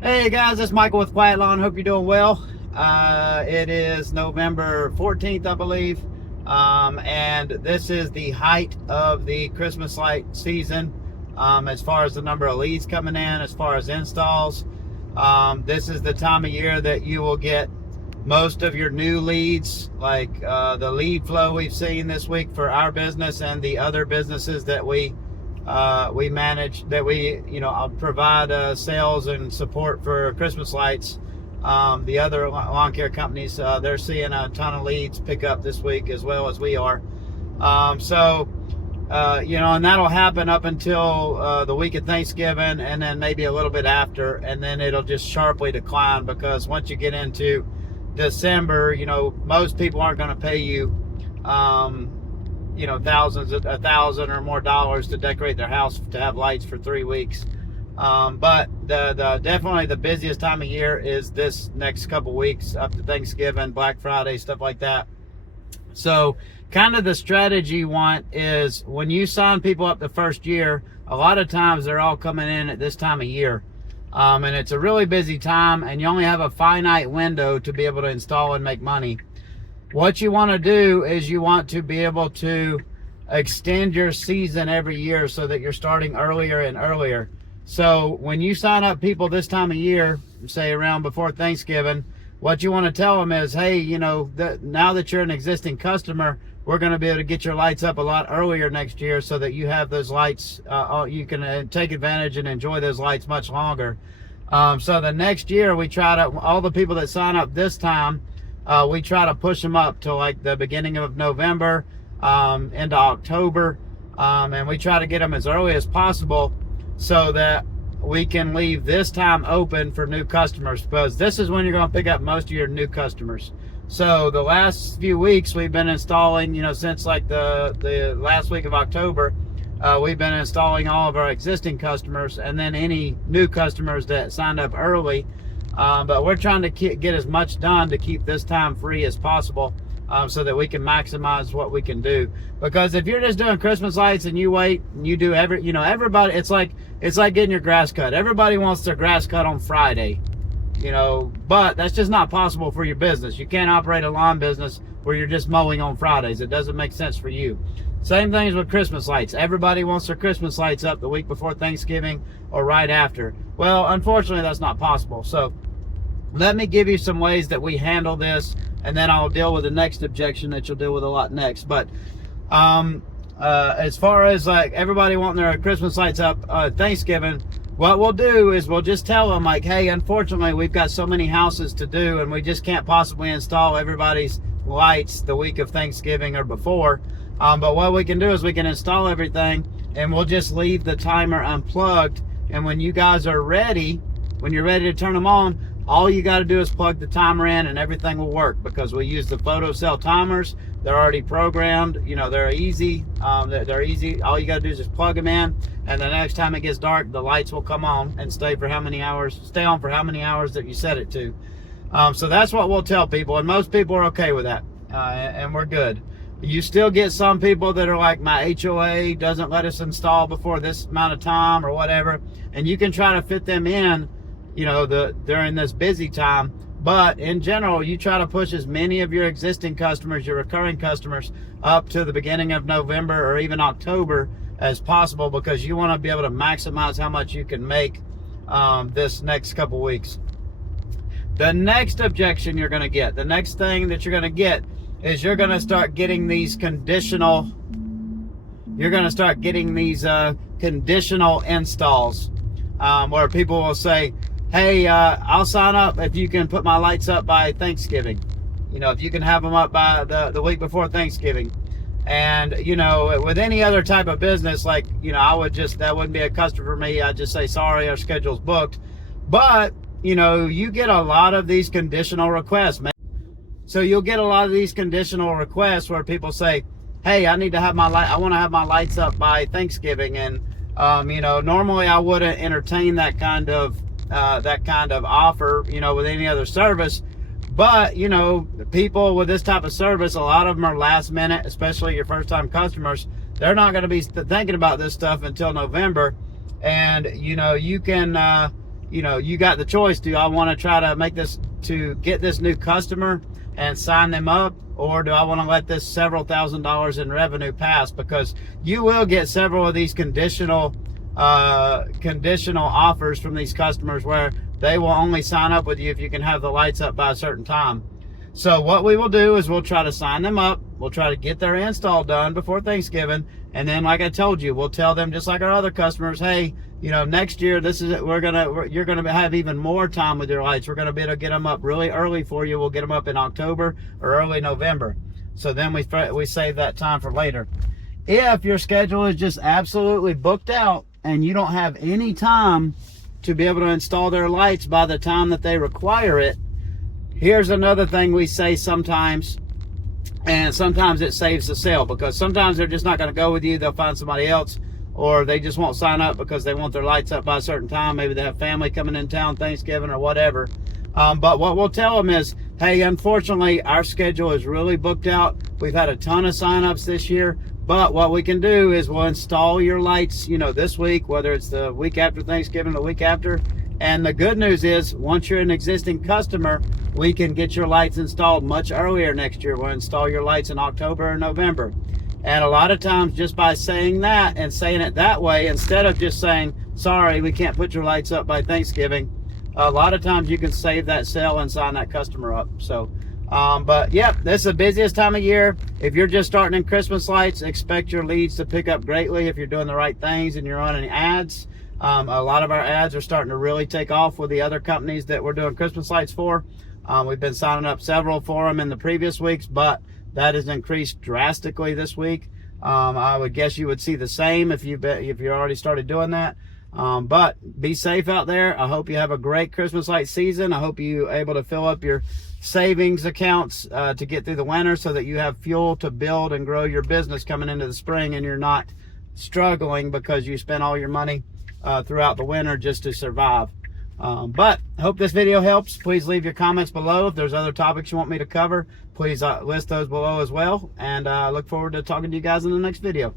Hey guys, it's Michael with Quiet Lawn. Hope you're doing well. It is November 14th, I believe, and this is the height of the Christmas light season as far as the number of leads coming in, as far as installs. This is the time of year that you will get most of your new leads, like the lead flow we've seen this week for our business and the other businesses that we manage, that we provide sales and support for Christmas lights. The other lawn care companies, they're seeing a ton of leads pick up this week as well as we are. And that'll happen up until the week of Thanksgiving, and then maybe a little bit after, and then it'll just sharply decline, because once you get into December, most people aren't going to pay you $1,000 or more to decorate their house to have lights for 3 weeks. But the definitely the busiest time of year is this next couple weeks up to Thanksgiving, Black Friday, stuff like that. So kind of the strategy you want is, when you sign people up the first year, a lot of times they're all coming in at this time of year. And it's a really busy time, and you only have a finite window to be able to install and make money. What you want to do is you want to be able to extend your season every year so that you're starting earlier and earlier. So when you sign up people this time of year, say around before Thanksgiving, what you want to tell them is, hey, now that you're an existing customer, we're going to be able to get your lights up a lot earlier next year so that you have those lights, you can take advantage and enjoy those lights much longer. So the next year, we try to, all the people that sign up this time, we try to push them up to like the beginning of November into October, and we try to get them as early as possible so that we can leave this time open for new customers, because this is when you're going to pick up most of your new customers. So the last few weeks we've been installing, since like the last week of October, we've been installing all of our existing customers, and then any new customers that signed up early. But we're trying to get as much done to keep this time free as possible, so that we can maximize what we can do. Because if you're just doing Christmas lights and you wait and you do everybody, it's like getting your grass cut. Everybody wants their grass cut on Friday, but that's just not possible for your business. You can't operate a lawn business where you're just mowing on Fridays. It doesn't make sense for you. Same things with Christmas lights. Everybody wants their Christmas lights up the week before Thanksgiving or right after. Well, unfortunately, that's not possible. So let me give you some ways that we handle this, and then I'll deal with the next objection that you'll deal with a lot next. But as far as like everybody wanting their Christmas lights up Thanksgiving, what we'll do is we'll just tell them, like, hey, unfortunately, we've got so many houses to do, and we just can't possibly install everybody's lights the week of Thanksgiving or before. But what we can do is we can install everything, and we'll just leave the timer unplugged. And when you guys are ready, when you're ready to turn them on, all you got to do is plug the timer in, and everything will work, because we use the photocell timers. They're already programmed. They're easy. They're easy. All you got to do is just plug them in, and the next time it gets dark, the lights will come on and stay on for how many hours that you set it to. So that's what we'll tell people, and most people are okay with that, and we're good. You still get some people that are like, my HOA doesn't let us install before this amount of time or whatever, and you can try to fit them in during this busy time. But in general, you try to push as many of your existing customers, your recurring customers, up to the beginning of November or even October as possible, because you want to be able to maximize how much you can make this next couple weeks. The next objection you're going to get, the next thing that you're going to get, is you're going to start getting these conditional installs, where people will say, hey, I'll sign up if you can put my lights up by Thanksgiving. If you can have them up by the week before Thanksgiving. And, with any other type of business, like, that wouldn't be a customer for me. I'd just say, sorry, our schedule's booked. But, you get a lot of these conditional requests. So you'll get a lot of these conditional requests where people say, hey, I want to have my lights up by Thanksgiving. And, normally I wouldn't entertain that kind of offer, with any other service. But, people with this type of service, a lot of them are last minute, especially your first time customers. They're not going to be thinking about this stuff until November. And, you can you know, you got the choice. Do I want to try to make this, to get this new customer and sign them up, or do I want to let this several $1,000s in revenue pass? Because you will get several of these conditional offers from these customers where they will only sign up with you if you can have the lights up by a certain time. So what we will do is we'll try to sign them up. We'll try to get their install done before Thanksgiving. And then, like I told you, we'll tell them, just like our other customers, hey, you know, next year, this is it. You're gonna have even more time with your lights. We're gonna be able to get them up really early for you. We'll get them up in October or early November. So then we save that time for later. If your schedule is just absolutely booked out and you don't have any time to be able to install their lights by the time that they require it, here's another thing we say sometimes, and sometimes it saves the sale, because sometimes they're just not going to go with you. They'll find somebody else, or they just won't sign up because they want their lights up by a certain time. Maybe they have family coming in town, Thanksgiving or whatever. But what we'll tell them is, hey, unfortunately, our schedule is really booked out. We've had a ton of signups this year, but what we can do is we'll install your lights, you know, this week, whether it's the week after Thanksgiving or the week after. And the good news is, once you're an existing customer, we can get your lights installed much earlier next year. We'll install your lights in October or November. And a lot of times, just by saying that and saying it that way, instead of just saying, sorry, we can't put your lights up by Thanksgiving, a lot of times you can save that sale and sign that customer up. So, but yeah, this is the busiest time of year. If you're just starting in Christmas lights, expect your leads to pick up greatly if you're doing the right things and you're running ads. A lot of our ads are starting to really take off with the other companies that we're doing Christmas lights for. We've been signing up several for them in the previous weeks, but that has increased drastically this week. I would guess you would see the same if you already started doing that. But be safe out there. I hope you have a great Christmas light season. I hope you're able to fill up your savings accounts to get through the winter, so that you have fuel to build and grow your business coming into the spring, and you're not struggling because you spent all your money throughout the winter just to survive. But I hope this video helps. Please leave your comments below. If there's other topics you want me to cover, please list those below as well. And I look forward to talking to you guys in the next video.